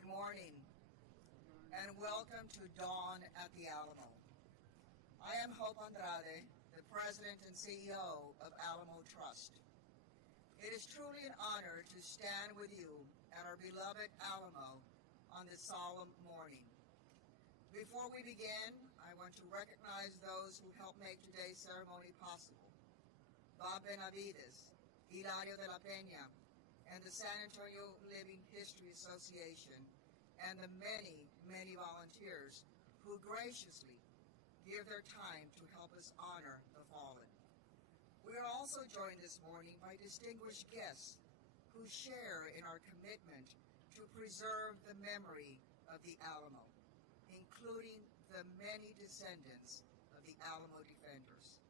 Good morning, and welcome to Dawn at the Alamo. I am Hope Andrade, the President and CEO of Alamo Trust. It is truly an honor to stand with you at our beloved Alamo on this solemn morning. Before we begin, I want to recognize those who helped make today's ceremony possible. Bob Benavides, Hilario de la Peña, and the San Antonio Living History Association, and the many, many volunteers who graciously give their time to help us honor the fallen. We are also joined this morning by distinguished guests who share in our commitment to preserve the memory of the Alamo, including the many descendants of the Alamo defenders.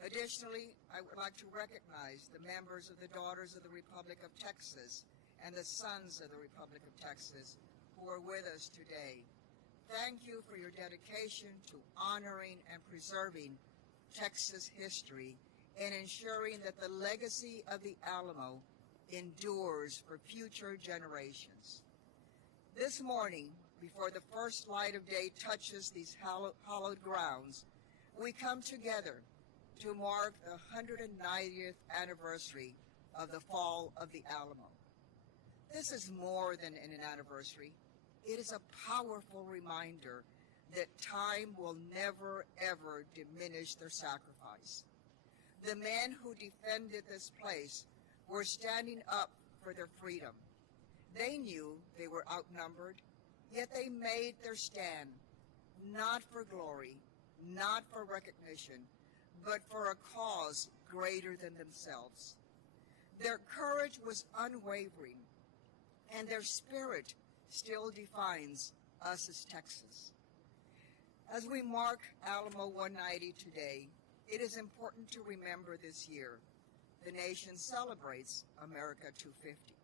Additionally, I would like to recognize the members of the Daughters of the Republic of Texas and the Sons of the Republic of Texas who are with us today. Thank you for your dedication to honoring and preserving Texas history and ensuring that the legacy of the Alamo endures for future generations. This morning, before the first light of day touches these hallowed grounds, we come together to mark the 190th anniversary of the fall of the Alamo. This is more than an anniversary. It is a powerful reminder that time will never, ever diminish their sacrifice. The men who defended this place were standing up for their freedom. They knew they were outnumbered, yet they made their stand, not for glory, not for recognition, but for a cause greater than themselves. Their courage was unwavering, and their spirit still defines us as Texas. As we mark Alamo 190 today, it is important to remember this year the nation celebrates America 250.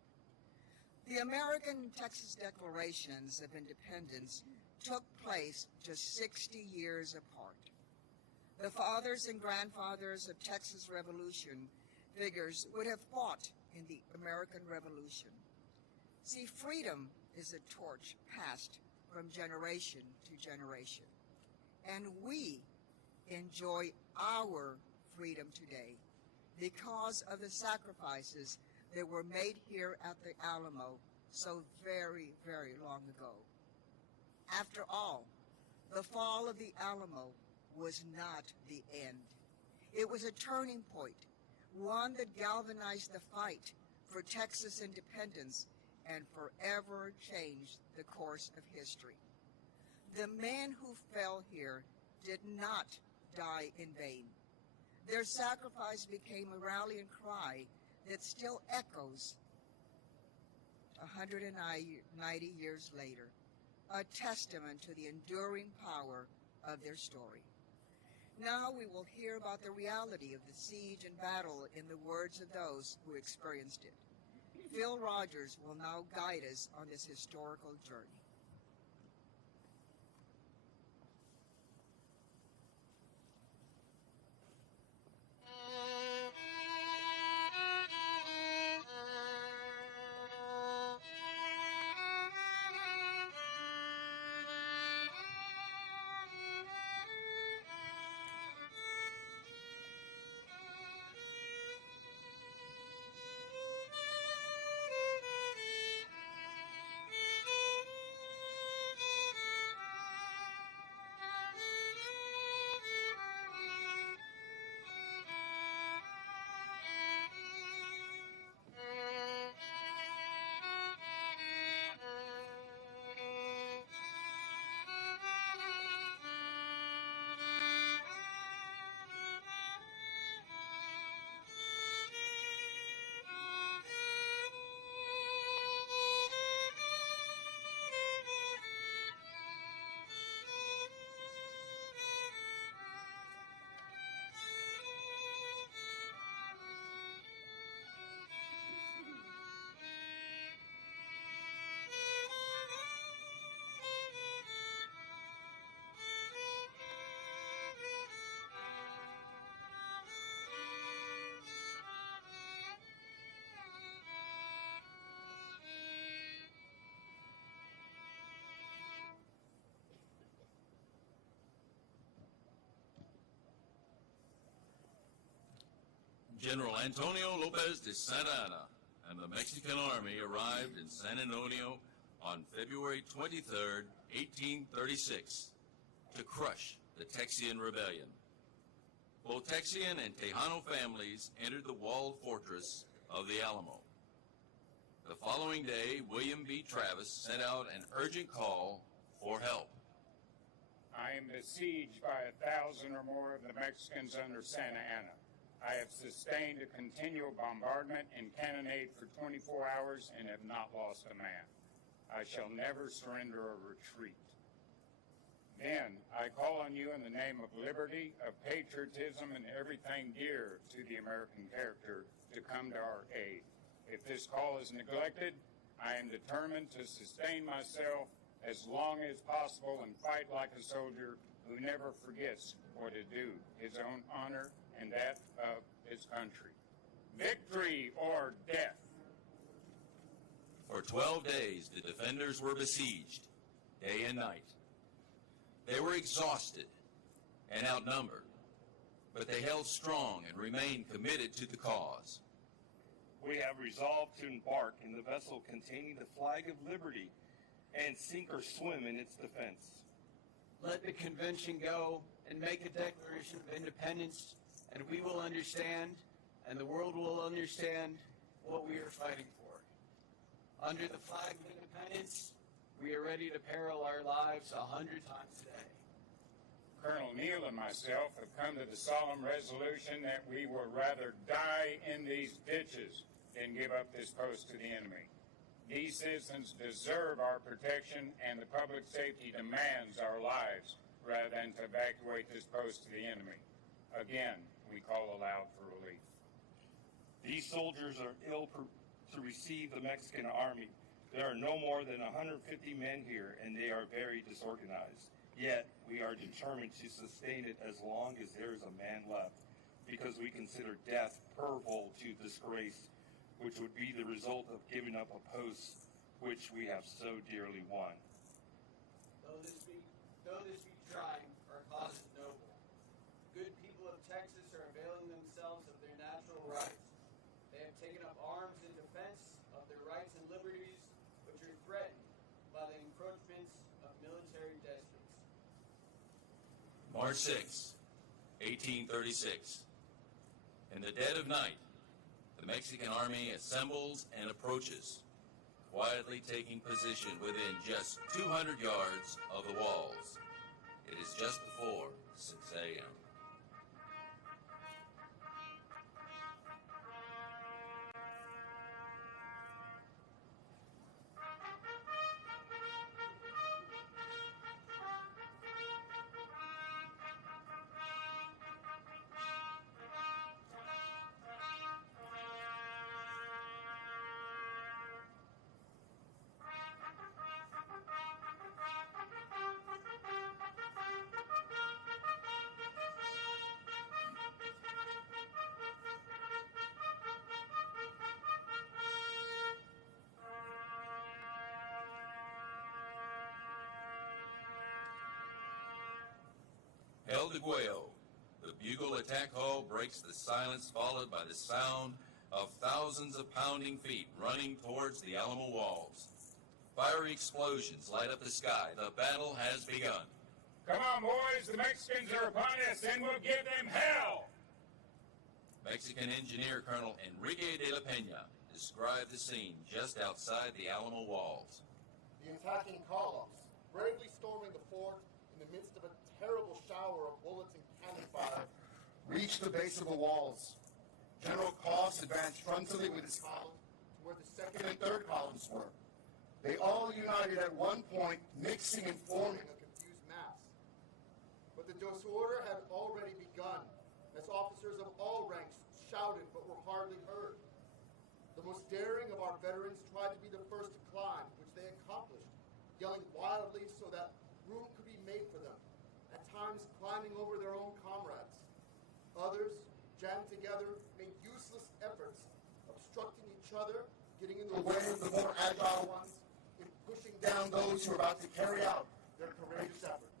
The American Texas Declarations of Independence took place just 60 years apart. The fathers and grandfathers of Texas Revolution figures would have fought in the American Revolution. See, freedom is a torch passed from generation to generation. And we enjoy our freedom today because of the sacrifices that were made here at the Alamo so very, very long ago. After all, the fall of the Alamo was not the end. It was a turning point, one that galvanized the fight for Texas independence and forever changed the course of history. The men who fell here did not die in vain. Their sacrifice became a rallying cry that still echoes 190 years later, a testament to the enduring power of their story. Now we will hear about the reality of the siege and battle in the words of those who experienced it. Phil Rogers will now guide us on this historical journey. General Antonio Lopez de Santa Anna and the Mexican Army arrived in San Antonio on February 23, 1836, to crush the Texian rebellion. Both Texian and Tejano families entered the walled fortress of the Alamo. The following day, William B. Travis sent out an urgent call for help. I am besieged by 1,000 or more of the Mexicans under Santa Anna. I have sustained a continual bombardment and cannonade for 24 hours and have not lost a man. I shall never surrender or retreat. Then I call on you in the name of liberty, of patriotism, and everything dear to the American character to come to our aid. If this call is neglected, I am determined to sustain myself as long as possible and fight like a soldier who never forgets what to do, his own honor and that of his country. Victory or death. For 12 days, the defenders were besieged, day and night. They were exhausted and outnumbered, but they held strong and remained committed to the cause. We have resolved to embark in the vessel containing the flag of liberty and sink or swim in its defense. Let the convention go and make a declaration of independence, and we will understand, and the world will understand what we are fighting for. Under the flag of independence, we are ready to peril our lives 100 times a day. Colonel Neal and myself have come to the solemn resolution that we will rather die in these ditches than give up this post to the enemy. These citizens deserve our protection, and the public safety demands our lives rather than to evacuate this post to the enemy. Again, we call aloud for relief. These soldiers are ill to receive the Mexican army. There are no more than 150 men here, and they are very disorganized. Yet, we are determined to sustain it as long as there is a man left, because we consider death purple to disgrace, which would be the result of giving up a post which we have so dearly won. Though this be trying, our cause is noble. Good people of Texas are availing themselves of their natural rights. They have taken up arms in defense of their rights and liberties, which are threatened by the encroachments of military despots. March 6, 1836. In the dead of night, the Mexican army assembles and approaches, quietly taking position within just 200 yards of the walls. It is just before 6 a.m. El de Guayo, the bugle attack call breaks the silence, followed by the sound of thousands of pounding feet running towards the Alamo walls. Fiery explosions light up the sky. The battle has begun. Come on, boys, the Mexicans are upon us, and we'll give them hell! Mexican engineer Colonel Enrique de la Peña described the scene just outside the Alamo walls. The attacking columns, bravely storming the fort in the midst of a terrible shower of bullets and cannon fire, reached the base of the walls. General Coss advanced frontally with his column to where the second and third columns were. They all united at one point, mixing and forming a confused mass. But the disorder had already begun, as officers of all ranks shouted but were hardly heard. The most daring of our veterans tried to be the first to climb, which they accomplished, yelling wildly so that room could be made for them, at times climbing over their own comrades. Others, jammed together, made useless efforts, obstructing each other, getting in the way of the more agile ones, and pushing down those who were about to carry out their courageous effort.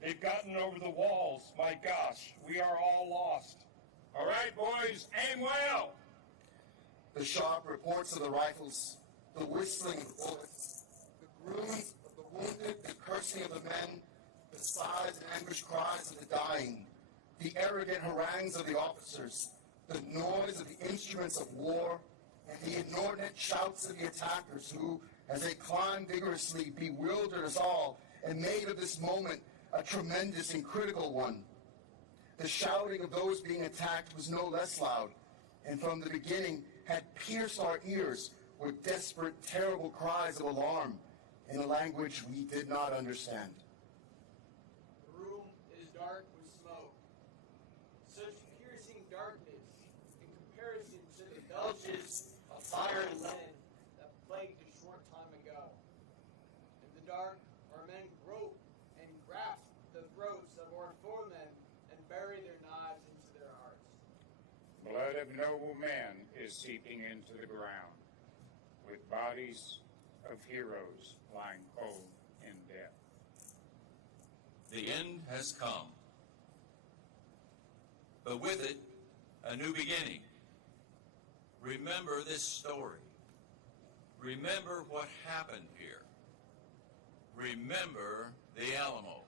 They've gotten over the walls. My gosh, we are all lost. All right, right, boys, aim well. The sharp reports of the rifles, the whistling of bullets, the groans of the wounded, the cursing of the men, the sighs and anguished cries of the dying, the arrogant harangues of the officers, the noise of the instruments of war, and the inordinate shouts of the attackers who, as they climbed vigorously, bewildered us all and made of this moment a tremendous and critical one. The shouting of those being attacked was no less loud, and from the beginning had pierced our ears with desperate, terrible cries of alarm in a language we did not understand. The room is dark with smoke. Such piercing darkness in comparison to the belches of fire and lead that plagued a short time ago. In the dark, our men grope and grasp the throats of our foemen and bury their knives into their hearts. Blood of noble men is seeping into the ground, with bodies of heroes lying cold in death. The end has come, but with it, a new beginning. Remember this story. Remember what happened here. Remember the Alamo.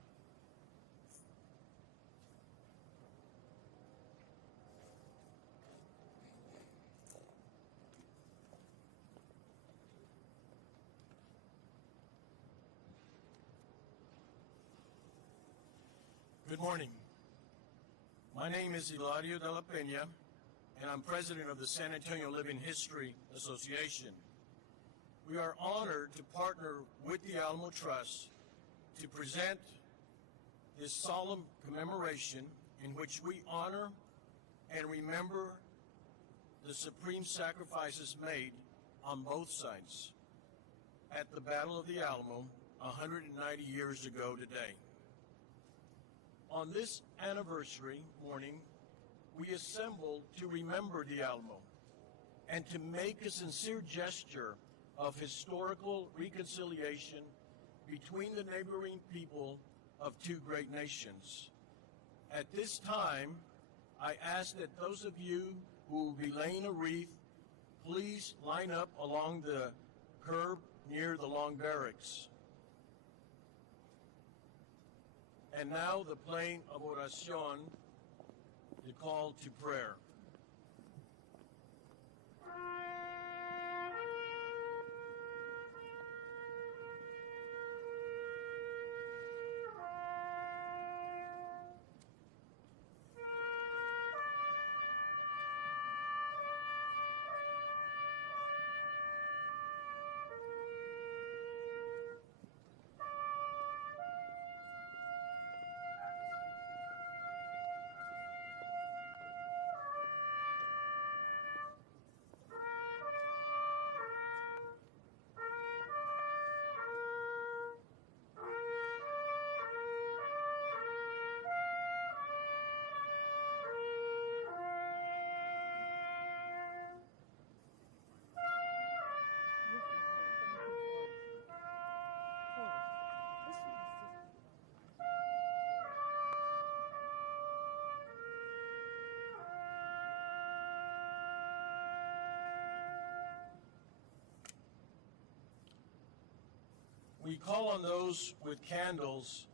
Good morning. My name is Hilario de la Peña, and I'm president of the San Antonio Living History Association. We are honored to partner with the Alamo Trust to present this solemn commemoration in which we honor and remember the supreme sacrifices made on both sides at the Battle of the Alamo 190 years ago today. On this anniversary morning, we assemble to remember the Alamo and to make a sincere gesture of historical reconciliation between the neighboring people of two great nations. At this time, I ask that those of you who will be laying a wreath, please line up along the curb near the long barracks. And now the playing of oration, the call to prayer. We call on those with candles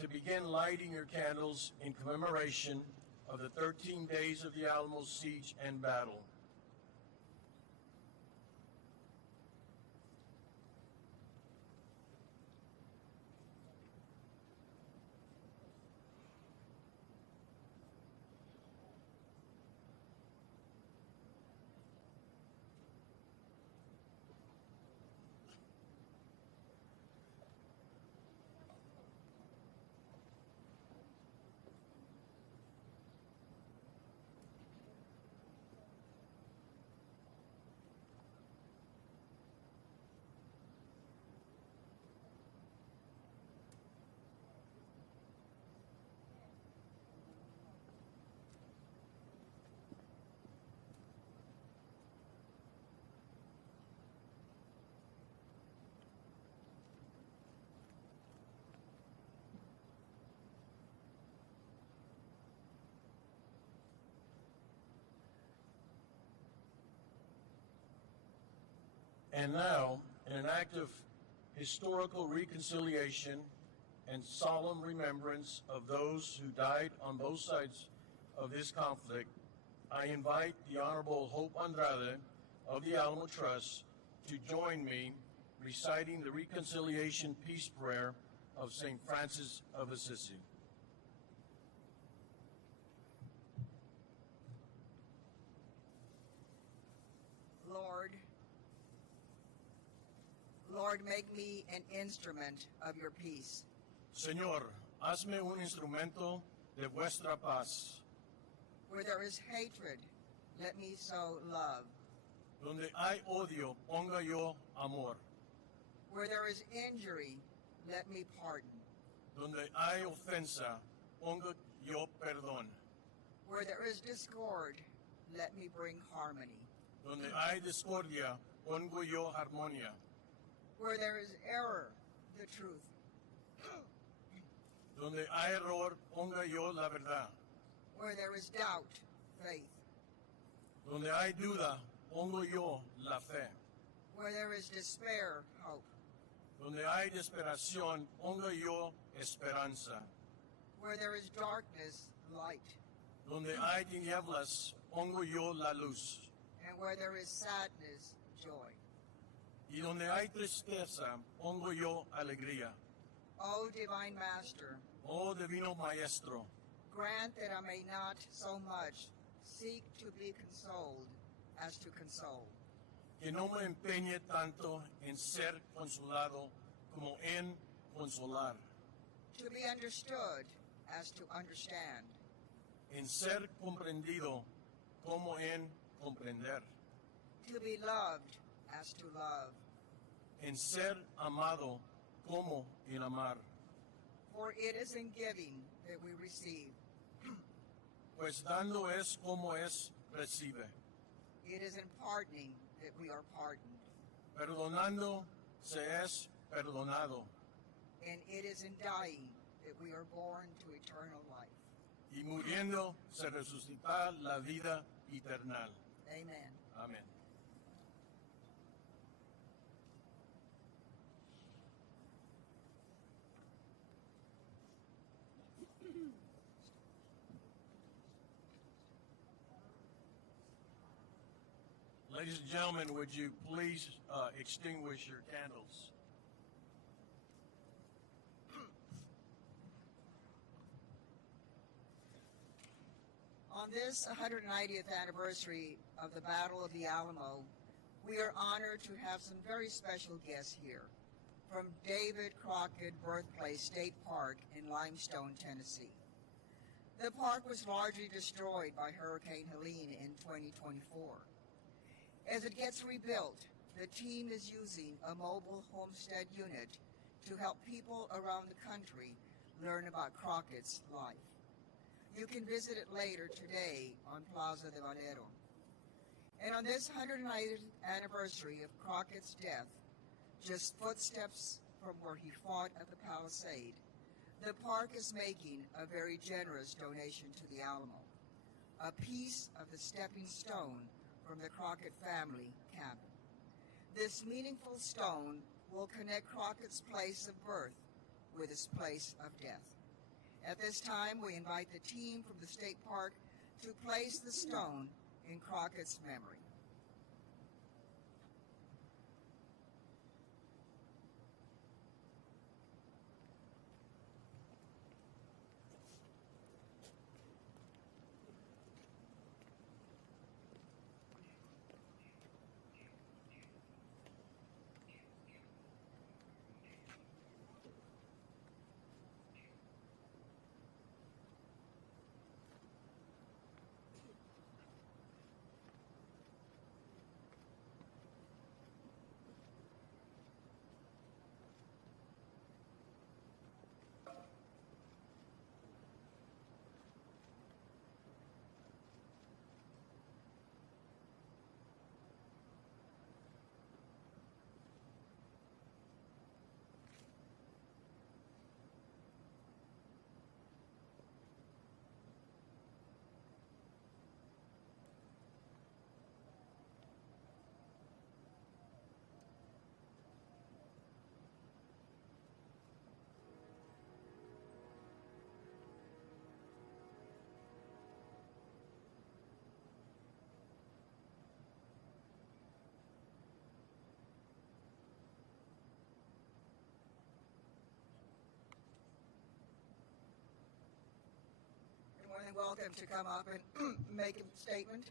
to begin lighting your candles in commemoration of the 13 days of the Alamo siege and battle. And now, in an act of historical reconciliation and solemn remembrance of those who died on both sides of this conflict, I invite the Honorable Hope Andrade of the Alamo Trust to join me reciting the Reconciliation Peace Prayer of St. Francis of Assisi. Lord, make me an instrument of your peace. Señor, hazme un instrumento de vuestra paz. Where there is hatred, let me sow love. Donde hay odio, ponga yo amor. Where there is injury, let me pardon. Donde hay ofensa, ponga yo perdón. Where there is discord, let me bring harmony. Donde hay discordia, pongo yo armonía. Where there is error, the truth. Donde hay error, ponga yo la verdad. Where there is doubt, faith. Donde hay duda, pongo yo la fe. Where there is despair, hope. Donde hay desesperación, ponga yo esperanza. Where there is darkness, light. Donde hay tinieblas, pongo yo la luz. And where there is sadness, joy. Y donde hay tristeza, pongo yo alegría. O Divine Master, Oh Divino Maestro, grant that I may not so much seek to be consoled as to console. que no me empeñe tanto en ser consolado como en consolar, To be understood as to understand. en ser comprendido como en comprender, To be loved as to love. en ser amado como en amar. For it is in giving that we receive. Pues dando es como es recibe, It is in pardoning that we are pardoned. perdonando se es perdonado, And it is in dying that we are born to eternal life. y muriendo se resucita la vida eternal. Amen. Amén. Ladies and gentlemen, would you please extinguish your candles? On this 190th anniversary of the Battle of the Alamo, we are honored to have some very special guests here from David Crockett Birthplace State Park in Limestone, Tennessee. The park was largely destroyed by Hurricane Helene in 2024. As it gets rebuilt, the team is using a mobile homestead unit to help people around the country learn about Crockett's life. You can visit it later today on Plaza de Valero. And on this 190th anniversary of Crockett's death, just footsteps from where he fought at the Palisade, the park is making a very generous donation to the Alamo, a piece of the stepping stone from the Crockett family cabin. This meaningful stone will connect Crockett's place of birth with his place of death. At this time, we invite the team from the state park to place the stone in Crockett's memory. welcome to come up and make a statement.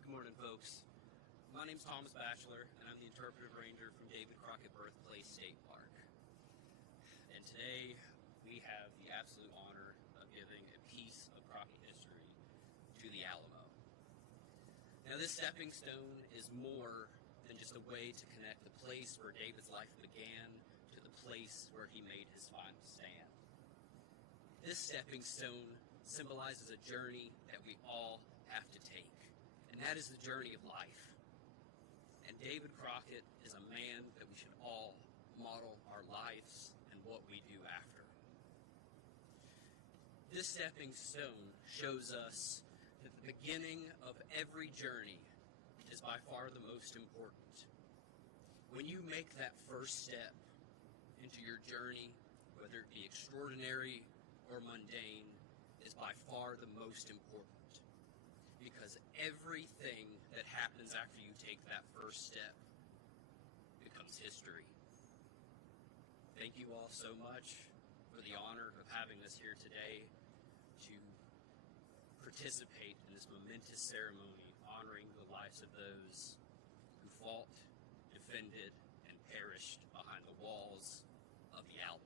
Good morning, folks. My name's Thomas Batchelor, and I'm the interpretive ranger from David Crockett Birthplace State Park. And today, we have the absolute honor of giving a piece of Crockett history to the Alamo. Now, this stepping stone is more than just a way to connect the place where David's life began to the place where he made his final stand. This stepping stone symbolizes a journey that we all have to take. And that is the journey of life. And David Crockett is a man that we should all model our lives and what we do after. This stepping stone shows us that the beginning of every journey is by far the most important. When you make that first step into your journey, whether it be extraordinary or mundane, is by far the most important. Because everything that happens after you take that first step becomes history. Thank you all so much for the honor of having us here today to participate in this momentous ceremony honoring the lives of those who fought, defended, and perished behind the walls of the Alamo.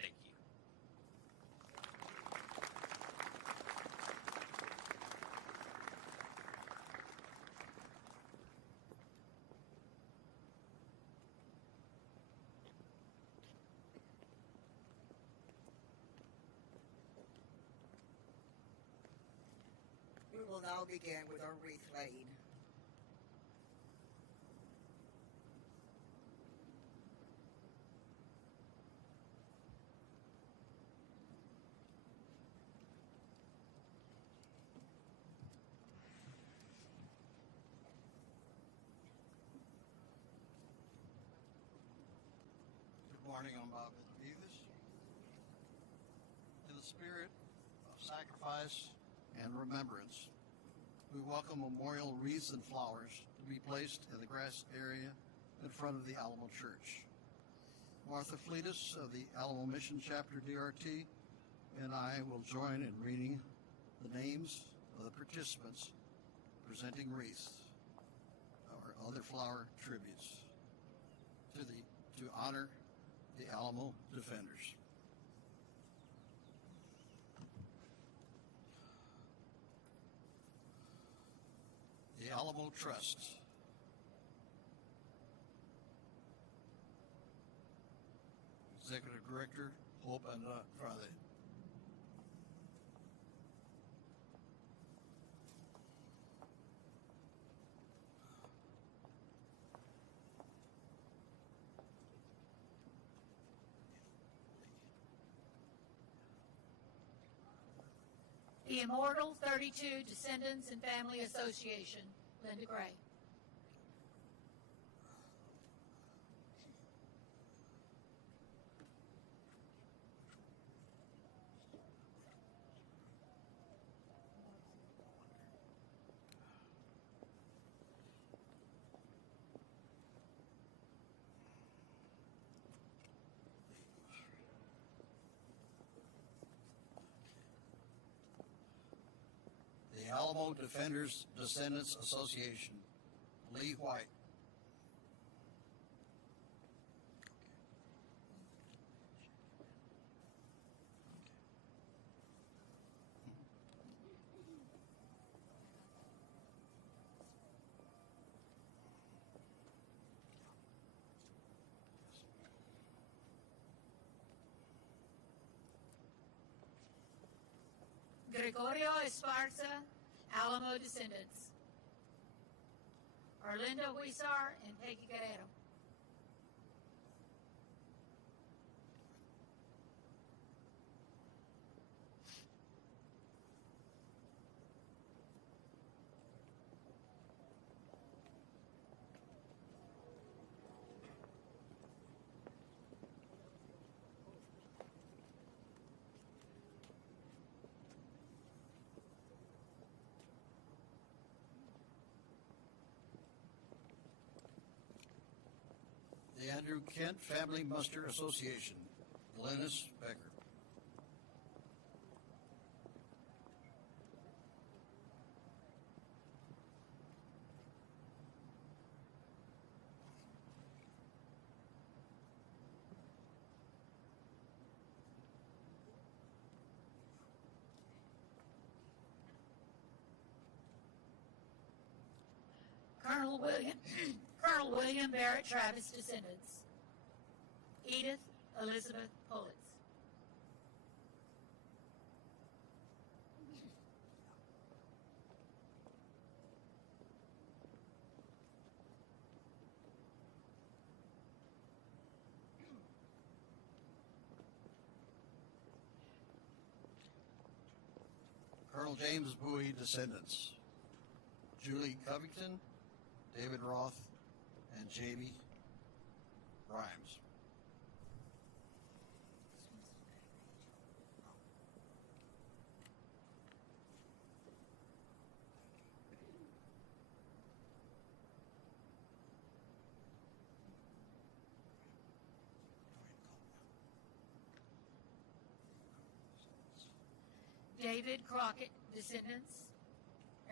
Thank you. We will now begin with our wreath laying. Good morning, I'm Bob Beavis. In the spirit of sacrifice and remembrance, we welcome memorial wreaths and flowers to be placed in the grass area in front of the Alamo Church. Martha Fleetus of the Alamo Mission Chapter DRT and I will join in reading the names of the participants presenting wreaths or other flower tributes to honor the Alamo defenders. The Alamo Trust. Executive Director, Hope Andrade. The Immortal 32 Descendants and Family Association, Linda Gray. The Alamo Defenders Descendants Association, Lee White. Gregorio Esparza, Alamo Descendants. Arlinda Huizar and Peggy Guerrero. Andrew Kent Family Muster Association, Glennis Becker. Colonel William Barrett Travis descendants. Edith Elizabeth Pullitz. Colonel James Bowie descendants. Julie Covington, David Roth, and Jamie Rhymes. David Crockett descendants.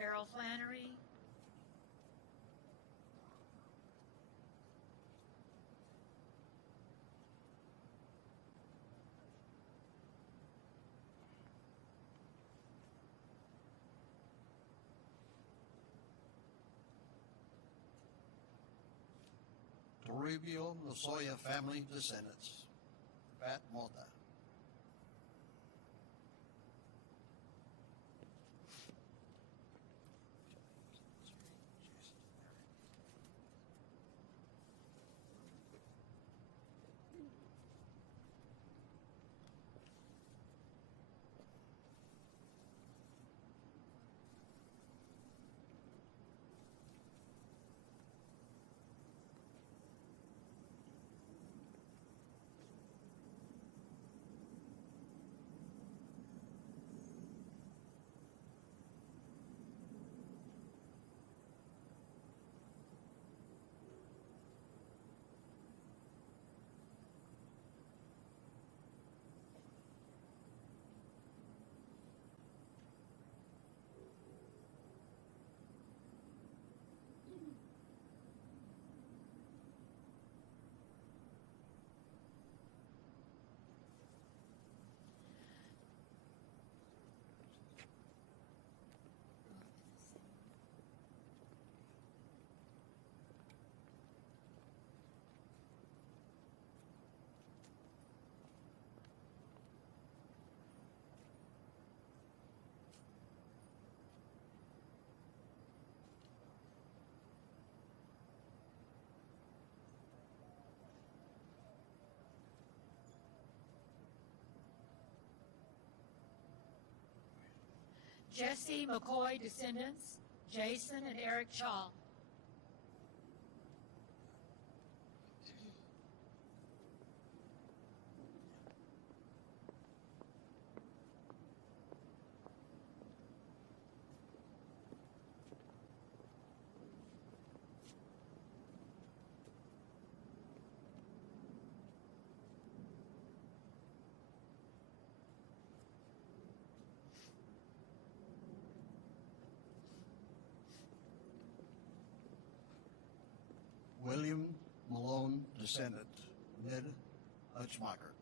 Errol Flannery. Toribio Lozoya family descendants. Pat Mota. Jesse McCoy descendants. Jason and Eric Chaw. William Malone descendant, Ned Hutchmacher.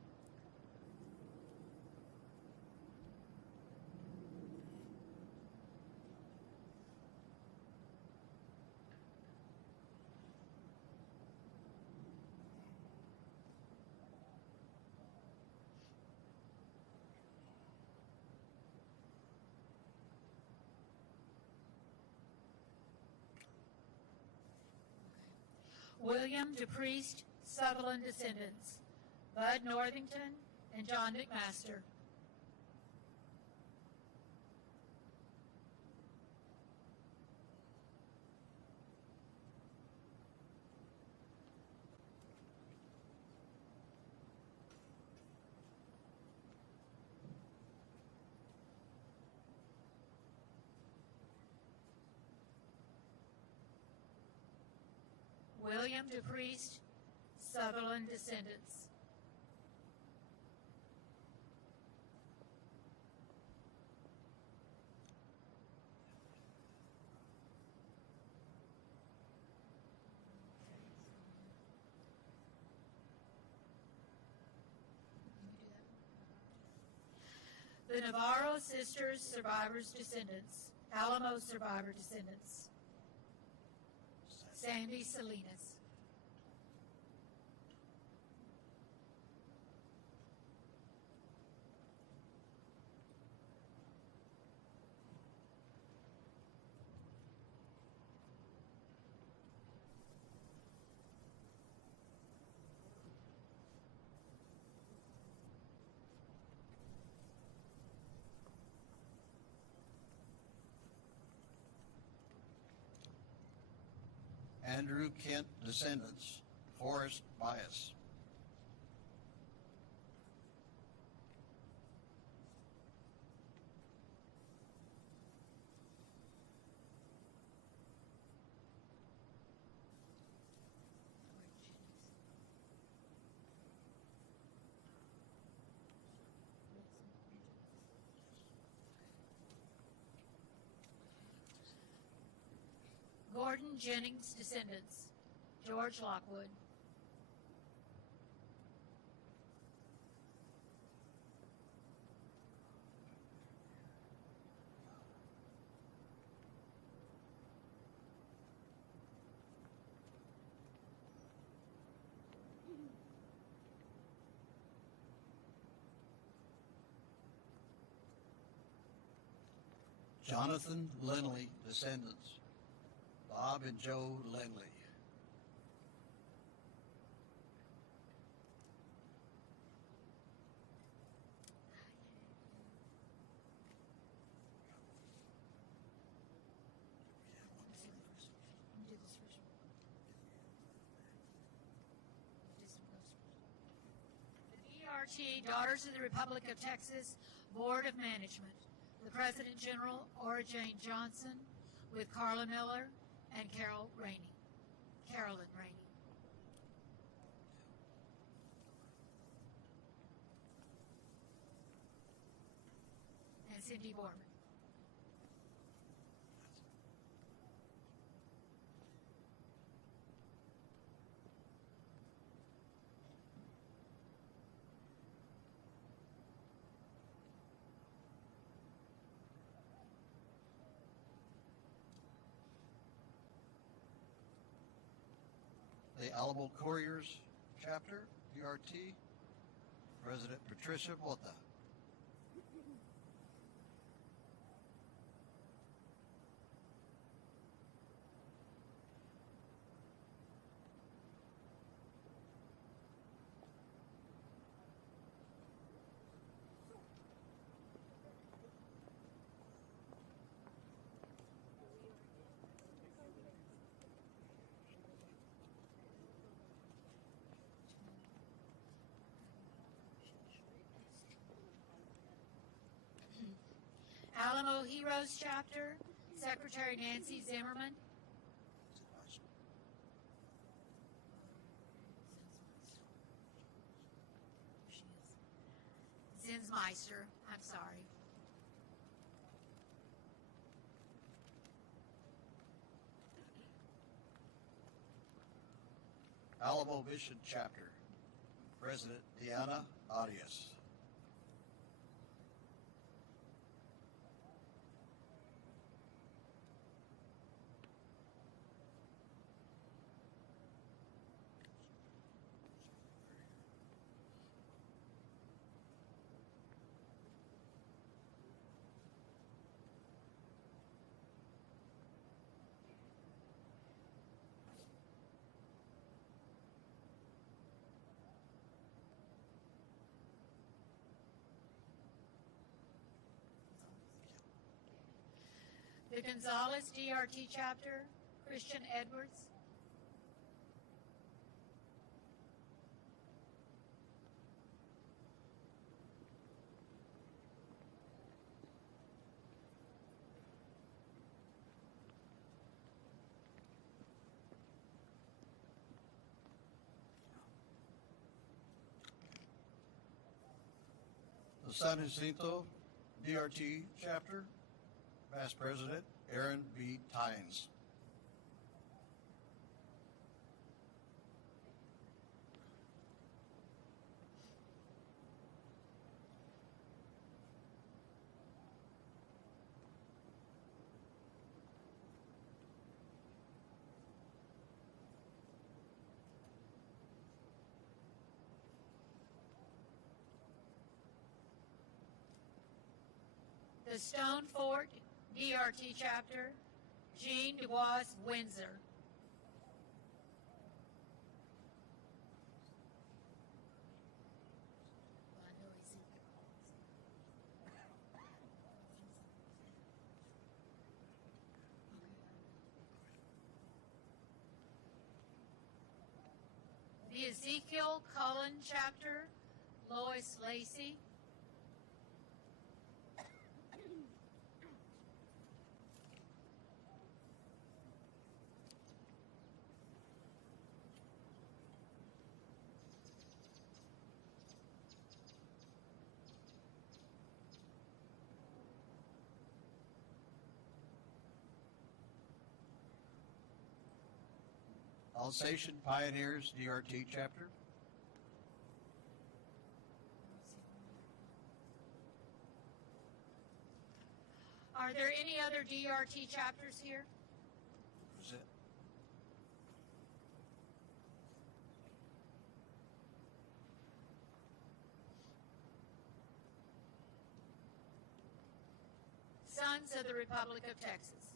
William DePriest Sutherland descendants. Bud Northington and John McMaster. William DePriest Sutherland descendants. The Navarro sisters, survivors' descendants. Alamo survivor descendants. Sandy Salinas. Andrew Kent descendants. Forrest Bias. Gordon Jennings descendants. George Lockwood. Jonathan Lenley descendants. Bob and Joe Lenley. The DRT, Daughters of the Republic of Texas Board of Management. The President General, Ora Jane Johnson, with Carla Miller and Carolyn Rainey. And Cindy Borman. The Alamo Couriers chapter, DRT, President Patricia Bota. Alamo Heroes Chapter, Secretary Nancy Zimmerman. Zinsmeister, I'm sorry. Alamo Mission Chapter, President Deanna Arias. The Gonzales DRT Chapter, Christian Edwards. San Jacinto DRT chapter, past president Aaron B. Tynes. The Stone Fort DRT chapter, Jean DeWaz Windsor. The Ezekiel Cullen chapter, Lois Lacey. Alsatian Pioneers DRT chapter. Are there any other DRT chapters here? Is it? Sons of the Republic of Texas.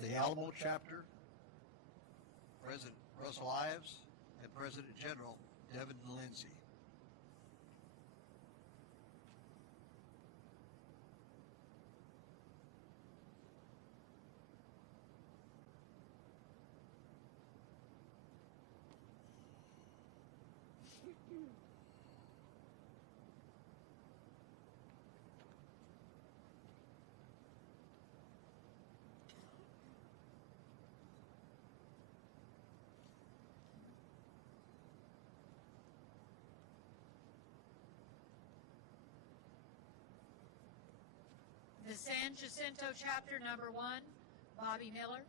The Alamo chapter, President Russell Ives and President General Devin Lindsay. The San Jacinto chapter number 1, Bobby Miller.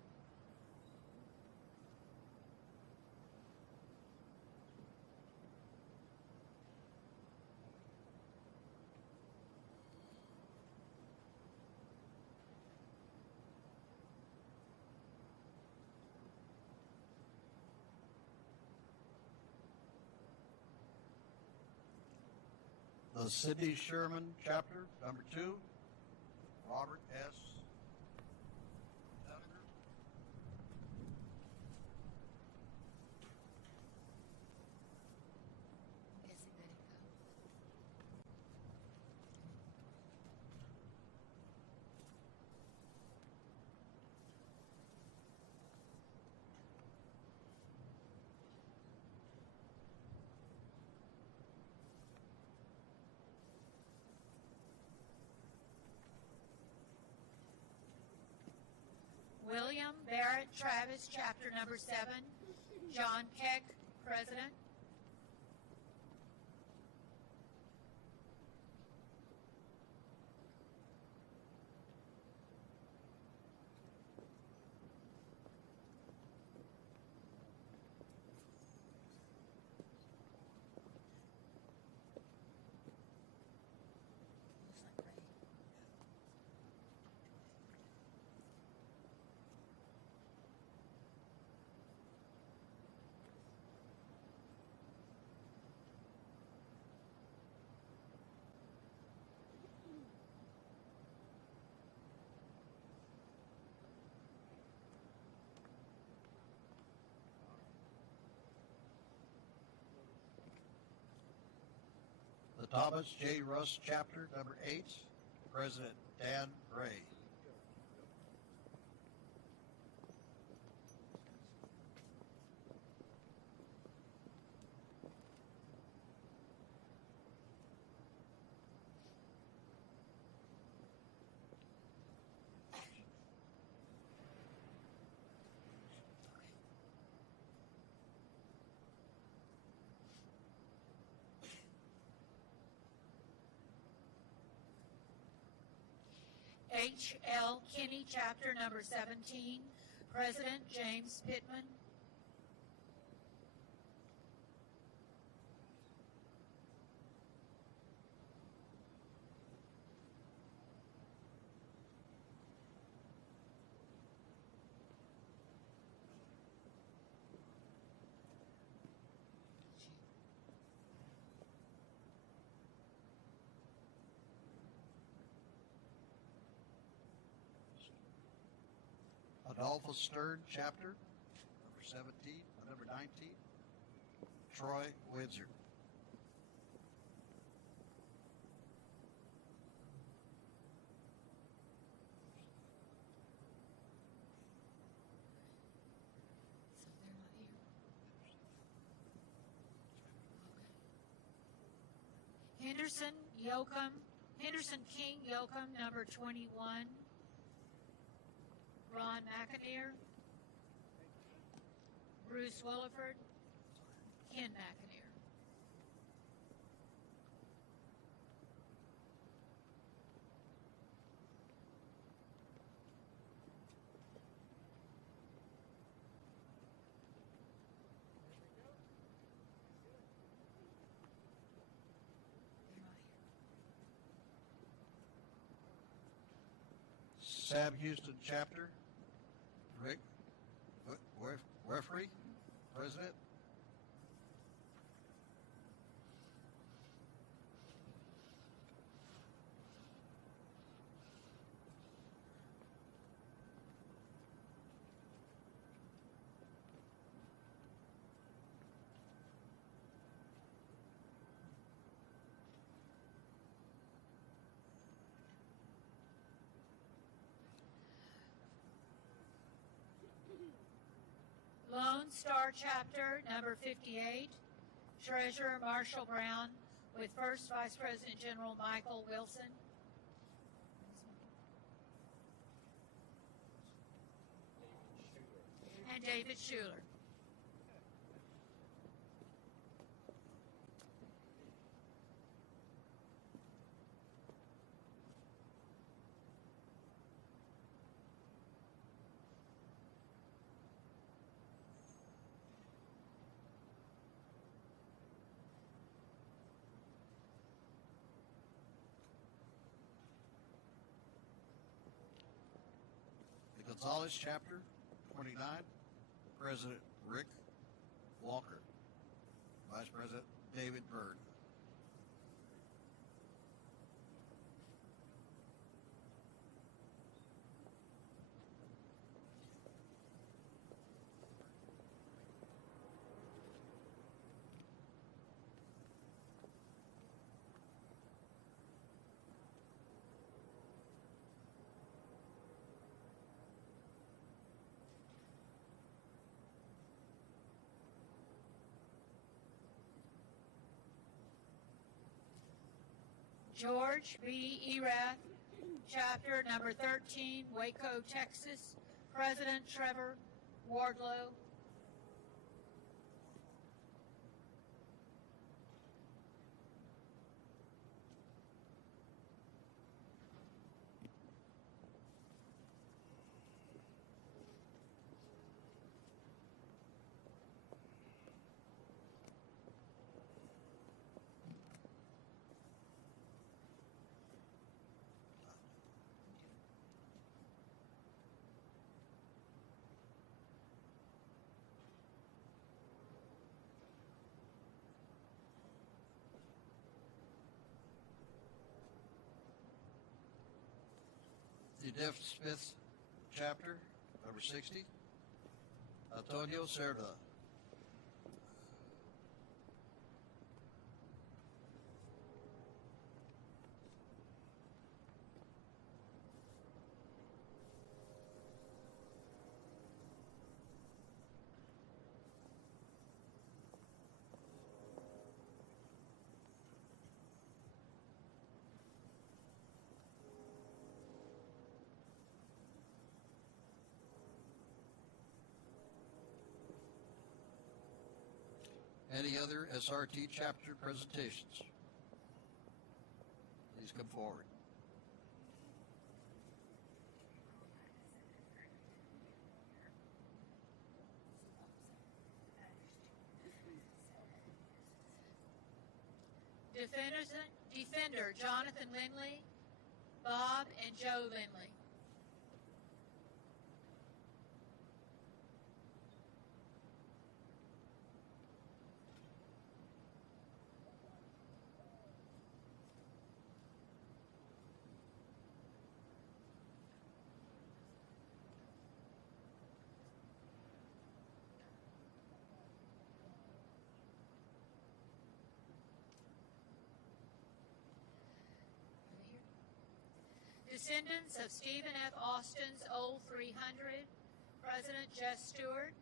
The Sidney Sherman chapter number 2, Robert S. Duniger. William Barrett Travis, chapter number 7, John Keck, president. The Thomas J. Russ chapter number 8, President Dan Ray. H.L. Kinney, Chapter Number 17, President James Pittman. Adolphus Stern, Chapter Number 17, number 19, Troy Windsor. So they're not here. Okay. Henderson King Yoakum, number 21. Ron McAnear, Bruce Williford, Ken McAnear. Sam Houston, Chapter. Rick Referee, President. Lone Star Chapter Number 58, Treasurer Marshall Brown, with First Vice President General Michael Wilson. And David Schuler. Gonzalez, Chapter 29, President Rick Walker, Vice President David Byrd. George B. Erath, Chapter Number 13, Waco, Texas, President Trevor Wardlow. The Deaf Smith, Chapter Number 60, Antonio Cerda. Any other SRT chapter presentations? Please come forward. Defender Jonathan Lindley, Bob and Joe Lindley. Descendants of Stephen F. Austin's Old 300, President Jess Stewart.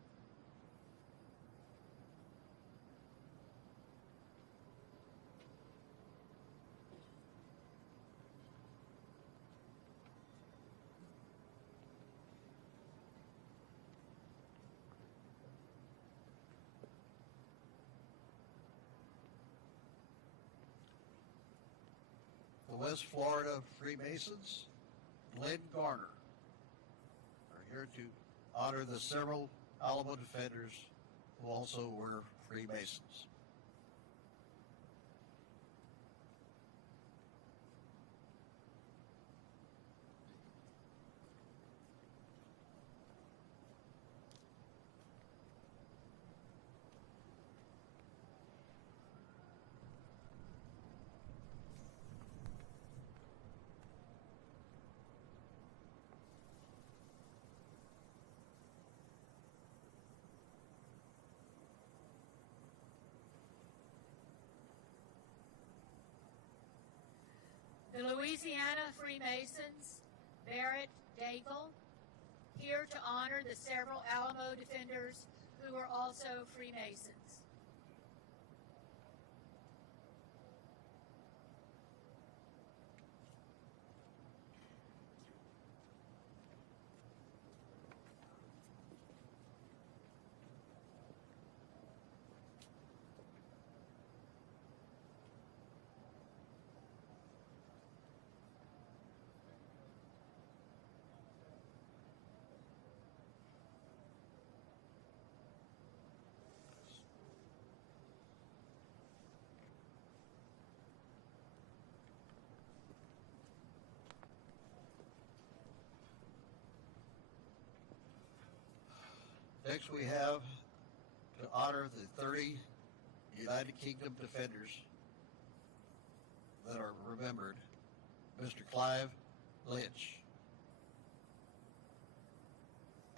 The West Florida Freemasons, Glenn Garner, are here to honor the several Alamo defenders who also were Freemasons. The Louisiana Freemasons, Barrett Daigle, here to honor the several Alamo defenders who were also Freemasons. Next, we have to honor the 30 United Kingdom defenders that are remembered. Mr. Clive Lynch.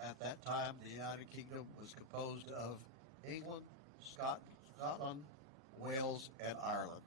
At that time, the United Kingdom was composed of England, Scotland, Wales, and Ireland.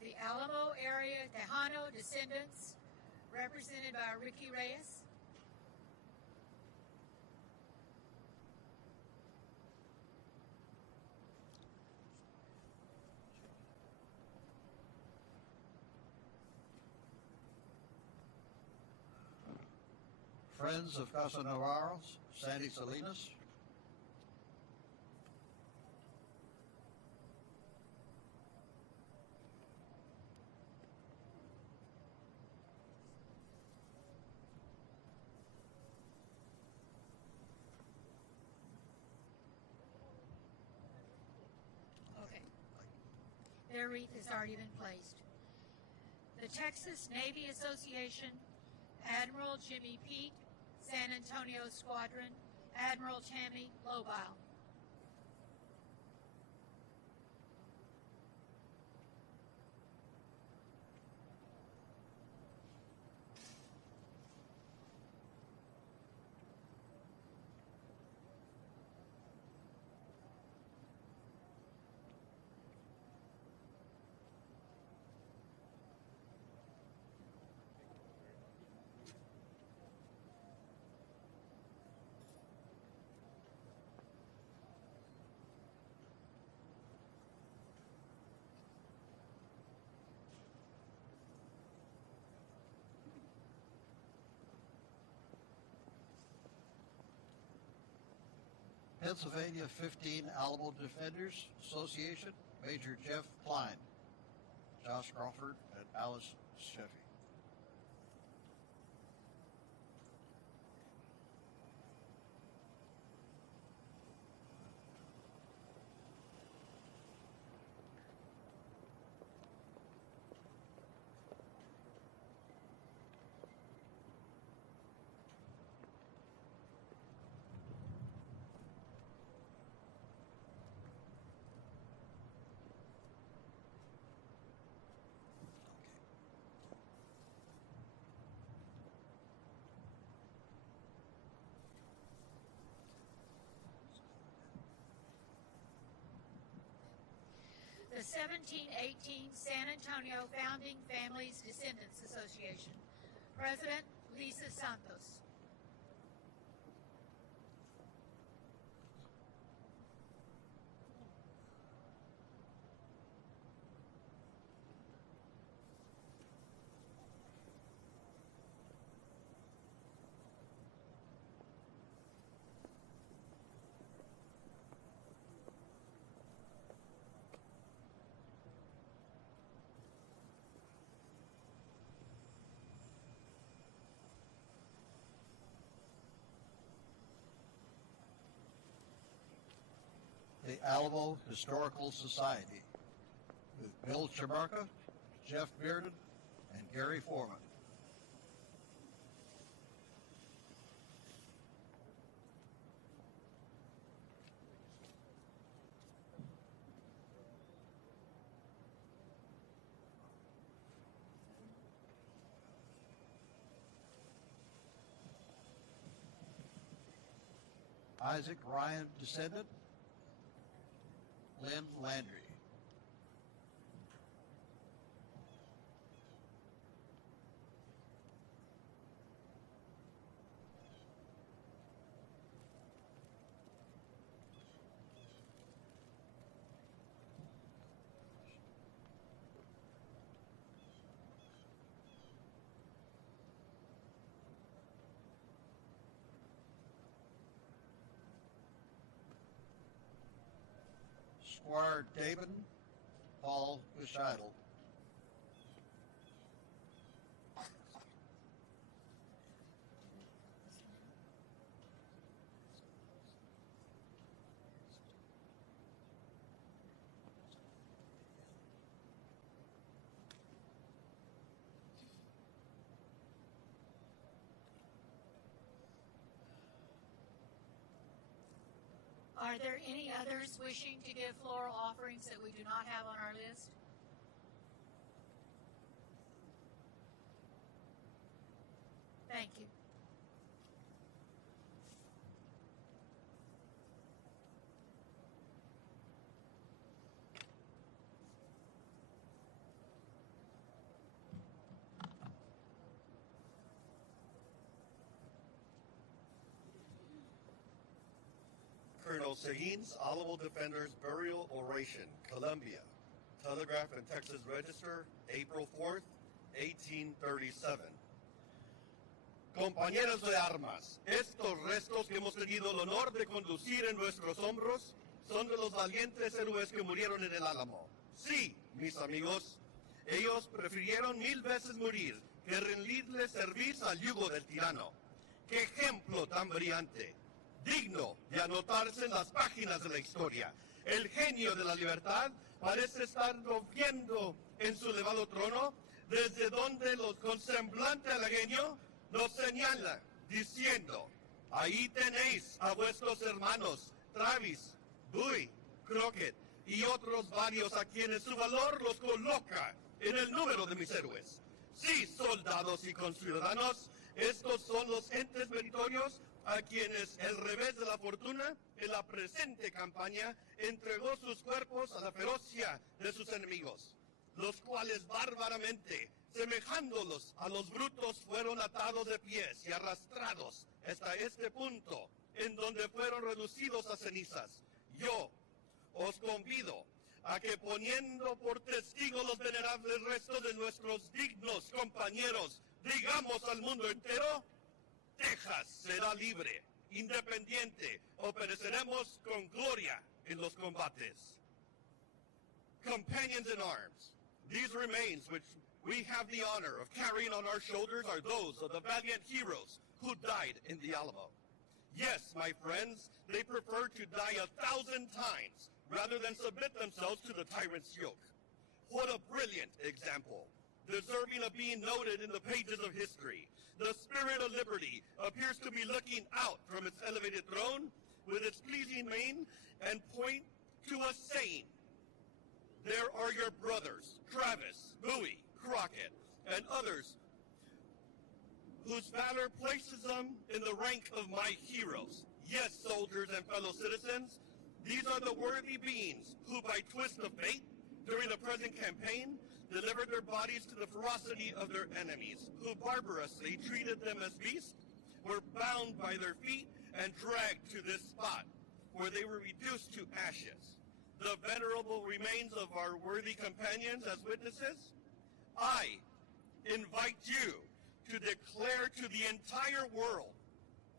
The Alamo area Tejano descendants, represented by Ricky Reyes. Friends of Casa Navarro's, Sandy Salinas. Their wreath has already been placed. The Texas Navy Association, Admiral Jimmy Pete, San Antonio Squadron, Admiral Tammy Lobile. Pennsylvania 15 Alamo Defenders Association, Major Jeff Klein, Josh Crawford, and Alice Sheffy. The 1718 San Antonio Founding Families Descendants Association. President, Lisa Santos. The Alamo Historical Society with Bill Chabarka, Jeff Bearden, and Gary Foreman. Isaac Ryan descendant, Lynn Landry. Squire David Paul Bescheidel. Are there any others wishing to give floral offerings that we do not have on our list? Thank you. Colonel Seguin's Alamo Defenders Burial Oration, Columbia, Telegraph and Texas Register, April 4th, 1837. Compañeros de armas, estos restos que hemos tenido el honor de conducir en nuestros hombros son de los valientes héroes que murieron en el Álamo. Sí, mis amigos, ellos prefirieron 1000 veces morir que rendirle servicio al yugo del tirano. ¡Qué ejemplo tan brillante! Digno de anotarse en las páginas de la historia. El genio de la libertad parece estar viendo en su elevado trono, desde donde los con semblante halagueño nos señala, diciendo, ahí tenéis a vuestros hermanos, Travis, Dewey, Crockett y otros varios a quienes su valor los coloca en el número de mis héroes. Sí, soldados y conciudadanos, estos son los entes meritorios a quienes el revés de la fortuna en la presente campaña entregó sus cuerpos a la ferocia de sus enemigos, los cuales bárbaramente, semejándolos a los brutos, fueron atados de pies y arrastrados hasta este punto, en donde fueron reducidos a cenizas. Yo os convido a que, poniendo por testigo los venerables restos de nuestros dignos compañeros, digamos al mundo entero, Texas será libre independiente o pereceremos con gloria en los combates. Companions in arms, these remains which we have the honor of carrying on our shoulders are those of the valiant heroes who died in the Alamo. Yes, my friends, they preferred to die 1,000 times rather than submit themselves to the tyrant's yoke. What a brilliant example, deserving of being noted in the pages of history. The spirit of liberty appears to be looking out from its elevated throne with its pleasing mien and point to us saying, "There are your brothers, Travis, Bowie, Crockett, and others whose valor places them in the rank of my heroes. Yes, soldiers and fellow citizens, these are the worthy beings who, by twist of fate, during the present campaign, delivered their bodies to the ferocity of their enemies, who barbarously treated them as beasts, were bound by their feet, and dragged to this spot, where they were reduced to ashes. The venerable remains of our worthy companions as witnesses, I invite you to declare to the entire world,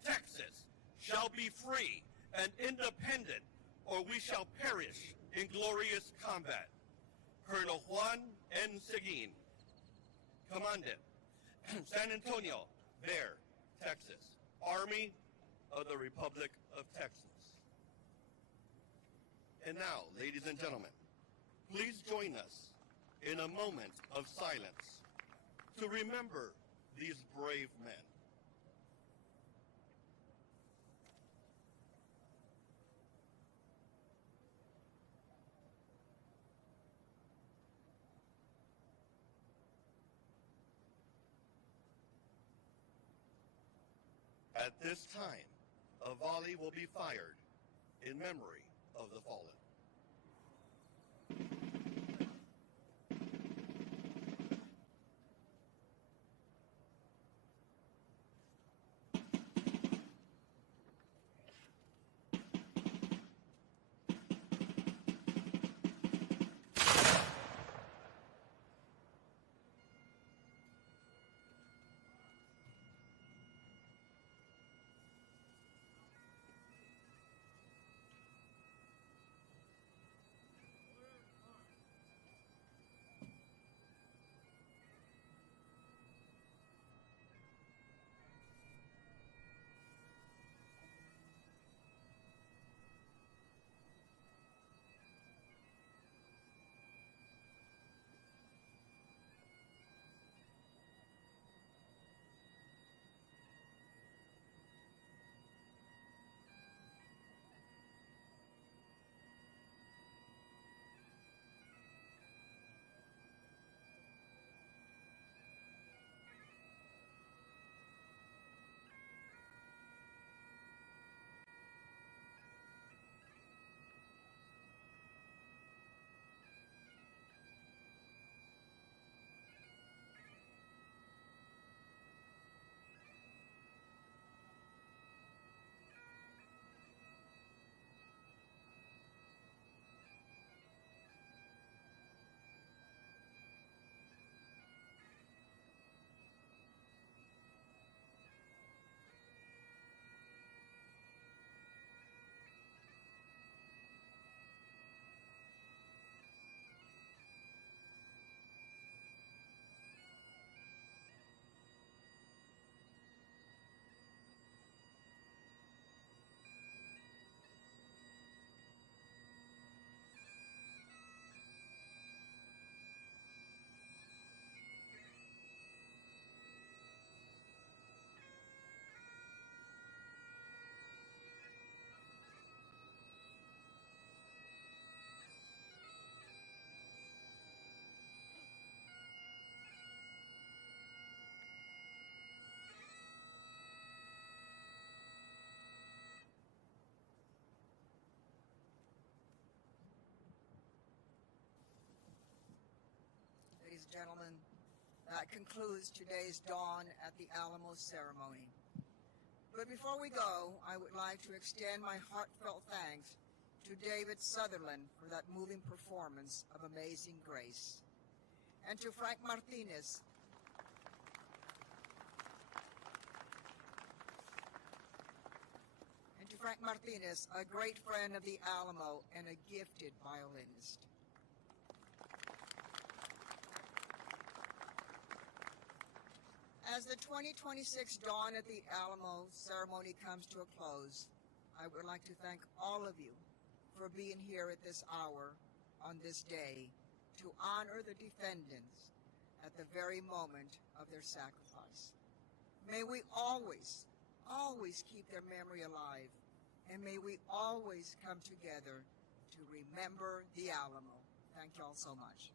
Texas shall be free and independent, or we shall perish in glorious combat. Colonel Juan N. Seguin, Commandant, San Antonio, Bear, Texas, Army of the Republic of Texas." And now, ladies and gentlemen, please join us in a moment of silence to remember these brave men. At this time, a volley will be fired in memory of the fallen. Ladies and gentlemen, that concludes today's Dawn at the Alamo ceremony. But before we go, I would like to extend my heartfelt thanks to David Sutherland for that moving performance of Amazing Grace, and to Frank Martinez Frank Martinez, a great friend of the Alamo and a gifted violinist. As the 2026 Dawn at the Alamo ceremony comes to a close, I would like to thank all of you for being here at this hour on this day to honor the defendants at the very moment of their sacrifice. May we always, always keep their memory alive, and may we always come together to remember the Alamo. Thank you all so much.